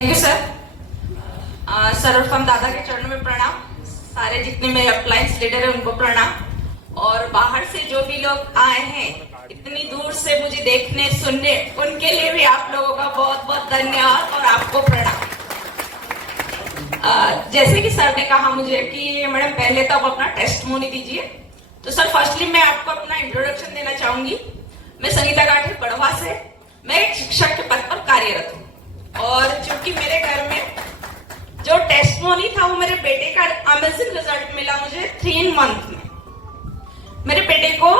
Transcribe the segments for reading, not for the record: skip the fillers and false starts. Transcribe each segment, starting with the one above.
Thank you sir. सर्वप्रथम दादा के चरणों में प्रणाम। सारे जितने मेरे अप्लायंस लीडर है उनको प्रणाम। और बाहर से जो भी लोग आए हैं इतनी दूर से मुझे देखने सुनने, उनके लिए भी आप लोगों का बहुत बहुत धन्यवाद और आपको प्रणाम। जैसे कि सर ने कहा मुझे कि मैडम पहले तो आप अपना टेस्टिमोनी दीजिए। तो सर फर्स्टली मैं आपको अपना इंट्रोडक्शन देना चाहूंगी। मैं संगीता गाठे बड़वा से, मैं एक शिक्षक के पद पर कार्यरत हूँ। और चूंकि मेरे घर में जो टेस्टिमोनी था वो मेरे बेटे का अमेजिंग रिजल्ट मिला मुझे 3 मंथ में। मेरे बेटे को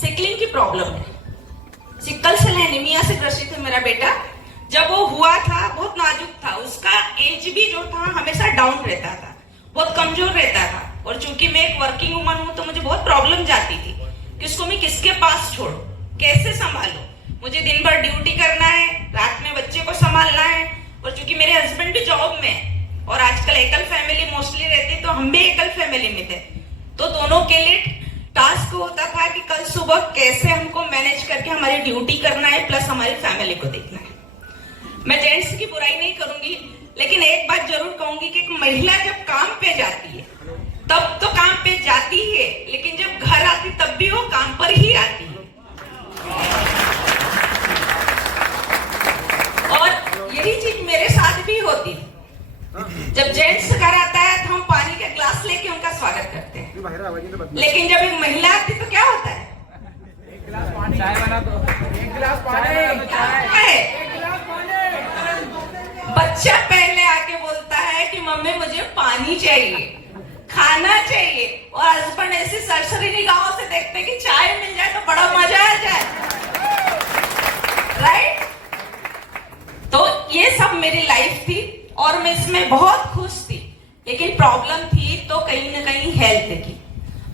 सिकलिंग की प्रॉब्लम है, सिकल सेल एनीमिया से ग्रसित है मेरा बेटा। जब वो हुआ था बहुत नाजुक था, उसका एज भी जो था हमेशा डाउन रहता था, बहुत कमजोर रहता था। और चूंकि मैं एक वर्किंग वुमन हूँ तो मुझे बहुत प्रॉब्लम जाती थी कि उसको मैं किसके पास छोड़ू, कैसे संभालू। मुझे दिन भर ड्यूटी करना है, रात में बच्चे को संभालना है। और चूंकि मेरे हस्बैंड भी जॉब में है और आजकल एकल फैमिली मोस्टली रहती है, तो हम भी एकल फैमिली में थे, तो दोनों के लिए टास्क होता था कि कल सुबह कैसे हमको मैनेज करके हमारी ड्यूटी करना है प्लस हमारी फैमिली को देखना है। मैं जेंट्स की बुराई नहीं करूंगी, लेकिन एक बात जरूर कहूंगी कि एक महिला जब काम पे जाती है तब तो काम पे जाती है, लेकिन जब घर आती तब भी वो काम पर ही आती है। और यही चीज मेरे साथ भी होती है। जब जेंट्स घर आता है तो हम पानी का ग्लास लेके उनका स्वागत करते हैं, लेकिन जब एक महिला आती तो क्या होता है? एक गिलास पानी, चाय बना दो, एक गिलास पानी। बच्चा पहले आके बोलता है कि मम्मी मुझे पानी चाहिए, खाना चाहिए, और हस्बैंड ऐसे सरसरी निगाहों से देखते हैं कि चाय मिल जाए तो बड़ा मजा आ जाए, राइट? तो ये सब मेरी लाइफ थी और मैं इसमें बहुत खुश थी। लेकिन प्रॉब्लम थी तो कहीं ना कहीं हेल्थ की।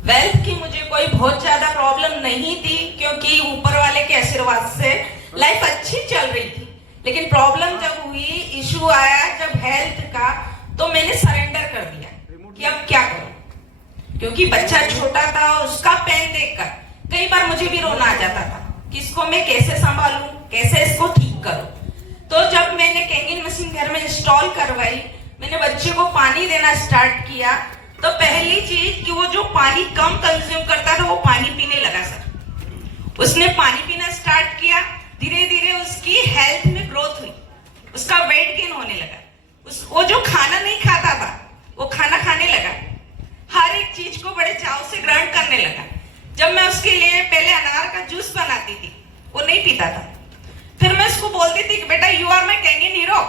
वेल्थ की मुझे कोई बहुत ज्यादा प्रॉब्लम नहीं थी, क्योंकि ऊपर वाले के आशीर्वाद से लाइफ अच्छी चल रही थी। लेकिन प्रॉब्लम जब हुई, इशू आया जब हेल्थ का, तो मैंने सरेंडर कर दिया कि अब क्या करूं। क्योंकि बच्चा छोटा था, उसका पेन देखकर कई बार मुझे भी रोना आ जाता था कि इसको मैं कैसे संभालूं, कैसे इसको ठीक करूं। तो जब मैंने कैंगिंग मशीन घर में इंस्टॉल करवाई, मैंने बच्चे को पानी देना स्टार्ट किया, तो पहली चीज कि वो जो पानी कम कंज्यूम करता था वो पानी पीने लगा। सर उसने पानी पीना स्टार्ट किया, धीरे धीरे उसकी हेल्थ में ग्रोथ हुई, उसका वेट गेन होने लगा। वो जो खाना नहीं खाता था वो खाना खाने लगा, हर एक चीज को बड़े चाव से ग्रहण करने लगा। जब मैं उसके लिए पहले अनार का जूस बनाती थी, वो नहीं पीता था, फिर मैं उसको बोलती थी कि बेटा यू आर माई कैंगिंग हीरो,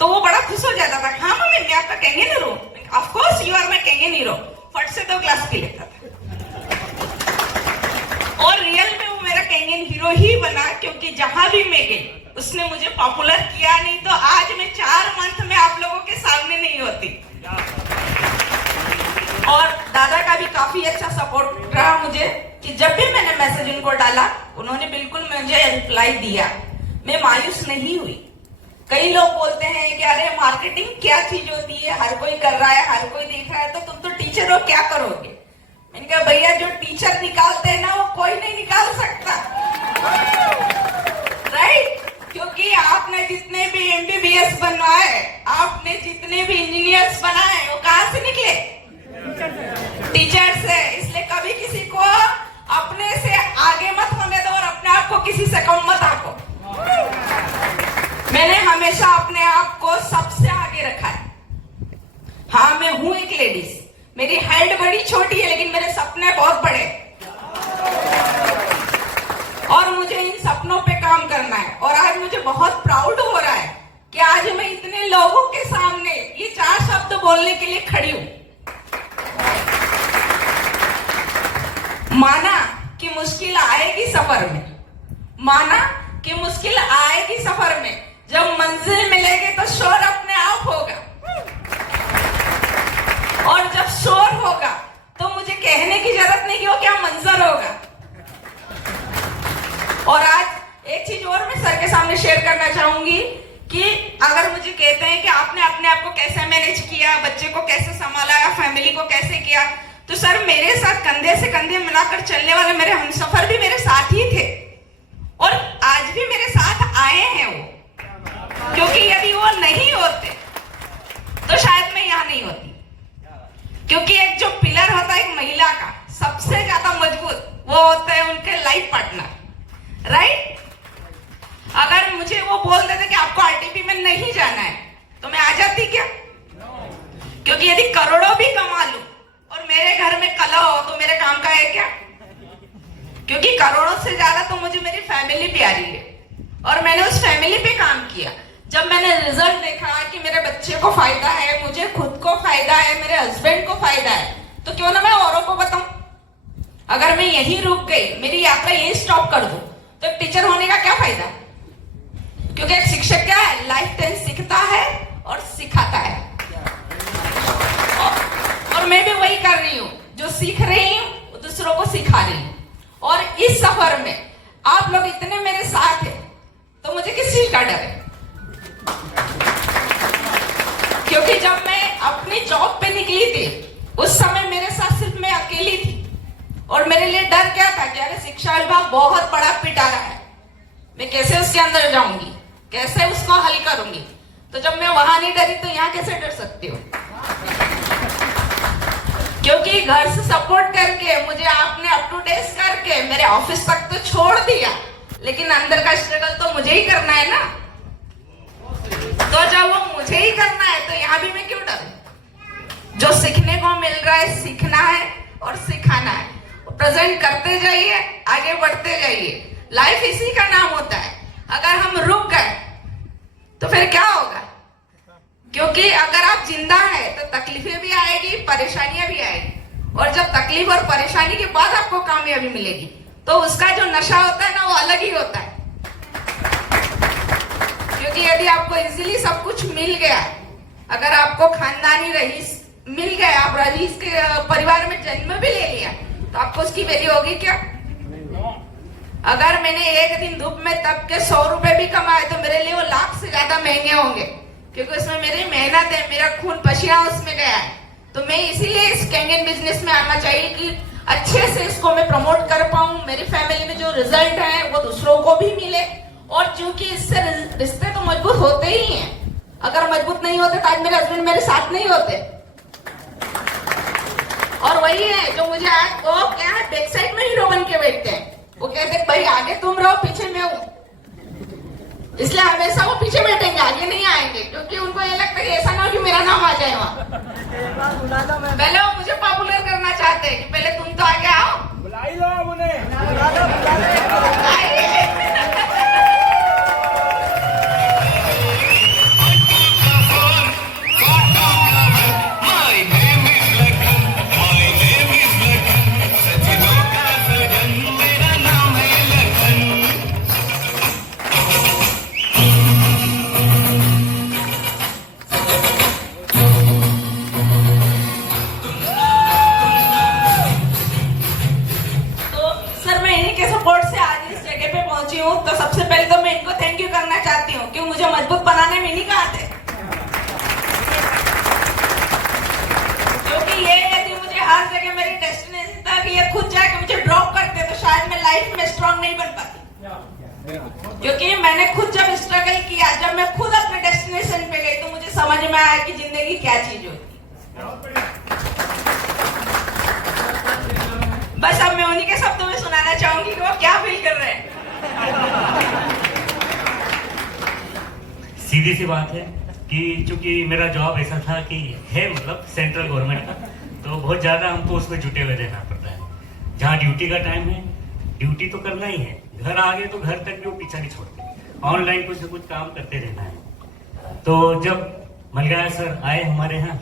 तो वो बड़ा खुश हो जाता था। हाँ मम्मी मैं आपका कैंगिंग hero, of course you are my कैंगिंग हीरो। फट से 2 ग्लास पी लेता था और रियल में वो मेरा कैंगिंग हीरो ही बना, क्योंकि जहां भी मैं गई उसने मुझे पॉपुलर किया। नहीं तो आज मैं 4 मंथ में आप लोगों के सामने नहीं होती। और दादा का भी काफी अच्छा सपोर्ट रहा मुझे कि जब भी मैंने मैसेज उनको डाला उन्होंने बिल्कुल मुझे रिप्लाई दिया। मैं मायूस नहीं हुई। कई लोग बोलते हैं कि अरे मार्केटिंग क्या चीज होती है, हर कोई कर रहा है, हर कोई देख रहा है, तो तुम तो टीचर हो, क्या करोगे? मैंने कहा भैया जो टीचर निकालते हैं ना वो कोई नहीं निकाल सकता, राइट? क्योंकि आपने जितने भी MBBS बनवाए, आपने जितने भी इंजीनियर्स बनाए, वो कहां से निकले? टीचर से। इसलिए कभी किसी को अपने से आगे मत होने दो और अपने आप को किसी से कम मत आको। मैंने हमेशा अपने आप को सबसे आगे रखा है। हाँ मैं हूं एक लेडीज, मेरी हाइट बड़ी छोटी है लेकिन मेरे सपने बहुत बड़े, और मुझे इन सपनों पे काम करना है। और आज मुझे बहुत प्राउड हो रहा है कि आज मैं इतने लोगों के सामने ये 4 शब्द बोलने के लिए खड़ी हूं। माना कि मुश्किल आएगी सफर में, माना कि मुश्किल आएगी सफर में, जब मंजिल मिलेगी तो शोर अपने आप होगा, और जब शोर होगा तो मुझे कहने की जरूरत नहीं कि वो क्या मंजर होगा। और आज एक चीज और मैं सर के सामने शेयर करना चाहूंगी कि अगर मुझे कहते हैं कि आपने अपने आप को कैसे मैनेज किया, बच्चे को कैसे संभाला, फैमिली को कैसे किया, तो सर मेरे साथ कंधे से कंधे मिलाकर चलने वाले मेरे हमसफर भी मेरे साथ ही थे और आज भी मेरे साथ आए हैं वो। वो होते हैं उनके लाइफ पार्टनर, राइट? अगर मुझे वो बोल देते कि आपको आरटीपी में नहीं जाना है तो मैं आ जाती क्या? क्योंकि यदि करोड़ों भी कमा लूं और मेरे घर में कलह हो तो मेरे काम का है क्या? क्योंकि करोड़ों से ज्यादा तो मुझे मेरी फैमिली प्यारी है और मैंने उस फैमिली पे काम किया। जब मैंने रिजल्ट देखा कि मेरे बच्चे को फायदा है, मुझे खुद को फायदा है, मेरे हस्बैंड को फायदा है, तो क्यों ना मैं औरों को बताऊं। अगर मैं यहीं रुक गई, मेरी यात्रा यहीं स्टॉप कर दूं, तो टीचर होने का क्या फायदा? क्योंकि एक शिक्षक क्या है, लाइफ टाइम सीखता है और सिखाता है। और मैं भी वही कर रही हूँ, जो सीख रही हूँ दूसरों को सिखा रही हूँ। और इस सफर में आप लोग इतने मेरे साथ हैं तो मुझे किस चीज का डर है? क्योंकि जब मैं अपनी जॉब पे निकली थी उस समय मेरे साथ सिर्फ मैं अकेली थी और मेरे लिए डर क्या था कि अरे शिक्षा विभाग बहुत बड़ा पिटारा है, मैं कैसे उसके अंदर जाऊंगी, कैसे उसको हल करूंगी। तो जब मैं वहां नहीं डरी तो यहाँ कैसे डर सकती हूँ? क्योंकि घर से सपोर्ट करके मुझे आपने अप टू डेट करके मेरे ऑफिस तक तो छोड़ दिया, लेकिन अंदर का स्ट्रगल तो मुझे ही करना है ना। तो जब वो मुझे ही करना है तो यहाँ भी मैं क्यों डरूं? जो सीखने को मिल रहा है सीखना है और सिखाना है, प्रेजेंट करते जाइए, आगे बढ़ते जाइए। लाइफ इसी का नाम होता है। अगर हम रुक गए तो फिर क्या होगा? क्योंकि अगर आप जिंदा है तो तकलीफें भी आएगी, परेशानियां भी आएगी, और जब तकलीफ और परेशानी के बाद आपको कामयाबी मिलेगी तो उसका जो नशा होता है ना, वो अलग ही होता है। क्योंकि यदि आपको इजीली सब कुछ मिल गया, अगर आपको खानदानी रईस मिल गया, आप रईस के परिवार में जन्म भी ले लिया, तो आपको उसकी वैल्यू होगी क्या? अगर मैंने एक दिन धूप में तप के 100 रुपए भी कमाए तो मेरे लिए वो लाख से ज्यादा महंगे होंगे, क्योंकि उसमें मेरी मेहनत है, मेरा खून पसीना उसमें गया है। तो मैं इसीलिए इस कैंगन बिजनेस में आना चाहिए कि अच्छे से इसको मैं प्रमोट कर पाऊं, मेरी फैमिली में जो रिजल्ट है वो दूसरों को भी मिले। और क्योंकि इससे रिश्ते तो मजबूत होते ही हैं, अगर मजबूत नहीं होते तो आज मेरे हस्बैंड मेरे साथ नहीं होते। और वही है जो मुझे आज वो क्या है, बैक साइड में हीरो बन के बैठते हैं। वो कहते भाई आगे तुम रहो, पीछे मैं हूँ, इसलिए हमेशा वो पीछे बैठेंगे, आगे नहीं आएंगे, क्योंकि उनको ये लगता है कि ऐसा ना हो कि मेरा नाम आ जाए वहाँ। पहले वो मुझे पॉपुलर करना चाहते हैं कि पहले तुम तो आगे आओ, बुला ही लो उन्हें। तो सबसे पहले तो मैं इनको थैंक यू करना चाहती हूँ कि मुझे मजबूत बनाने में नहीं कहा थे। क्योंकि ये यदि मुझे हर जगह मेरी डेस्टिनेशन था कि ये खुद जाके मुझे ड्रॉप करते तो शायद मैं लाइफ में स्ट्रांग नहीं बन पाती। क्योंकि मैंने खुद जब स्ट्रगल किया, जब मैं खुद अपने डेस्टिनेशन पे गई तो मुझे समझ में आया कि जिंदगी क्या चीज होती। बस अब मैं उन्हीं के शब्दों में सुनाना चाहूंगी कि वो क्या फील कर रहे हैं। सीधी सी बात है कि चूंकि मेरा जॉब ऐसा था कि है मतलब सेंट्रल गवर्नमेंट का, तो बहुत ज़्यादा हमको उसमें जुटे हुए रहना पड़ता है। जहाँ ड्यूटी का टाइम है, ड्यूटी तो करना ही है, घर आ गए तो घर तक भी वो पीछा नहीं छोड़ते, ऑनलाइन कुछ न कुछ काम करते रहना है। तो जब मलगाया सर आए हमारे यहाँ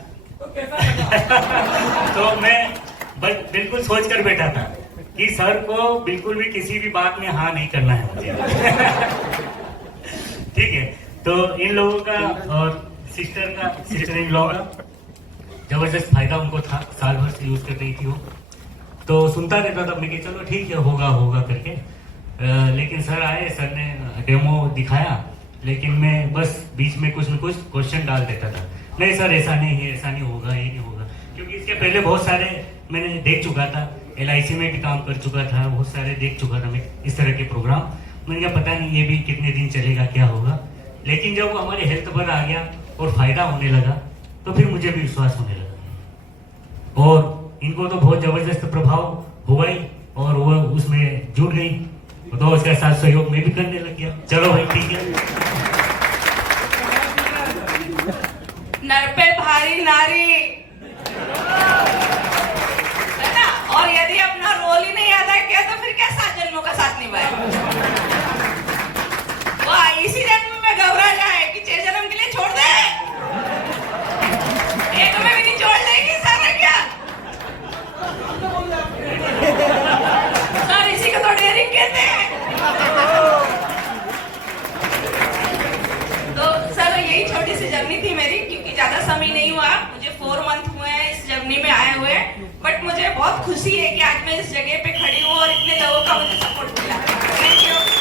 तो मैं बस बिल्कुल सोच कर बैठा था कि सर को बिल्कुल भी किसी भी बात में हाँ नहीं करना है मुझे। ठीक है, तो इन लोगों का और सिस्टर इन लॉ का जबरदस्त फायदा उनको था, साल भर से यूज कर रही थी वो, तो सुनता रहता था मैं कि चलो ठीक है होगा करके। लेकिन सर आए, सर ने डेमो दिखाया, लेकिन मैं बस बीच में कुछ न कुछ क्वेश्चन डाल देता था, नहीं सर ऐसा नहीं है, ऐसा नहीं होगा, ये नहीं होगा, क्योंकि इसके पहले बहुत सारे मैंने देख चुका था, LIC में भी काम कर चुका था, बहुत सारे देख चुका था मैं इस तरह के प्रोग्राम। मैंने कहा पता नहीं ये भी कितने दिन चलेगा, क्या होगा। लेकिन जब वो हमारे हेल्थ पर आ गया और फायदा होने लगा तो फिर मुझे भी विश्वास होने लगा, और इनको तो बहुत जबरदस्त प्रभाव हुआ ही। और वो उसमें जुट गई, तो उसके साथ सहयोग मैं भी करने लग गया। चलो भाई ठीक है। नर पे भारी नारी है ना, और यदि अपना रोल ही नहीं अदा किया तो फिर क्या 7 जन्मों का साथ निभाए। वो इसी जन्म में घबरा जाए कि 6 जन्म के लिए छोड़ दे, एक में भी नहीं छोड़ देगी सारा क्या। सर इसी को तो डेयरिंग कहते हैं। तो सर यही छोटी सी जर्नी थी मेरी, क्योंकि ज्यादा समय नहीं हुआ, मुझे 4 मंथ हुए हैं इस जर्नी में आए हुए, बट मुझे बहुत खुशी है कि आज मैं इस जगह पे खड़ी हूँ और इतने लोगों का मुझे सपोर्ट मिला। Thank you.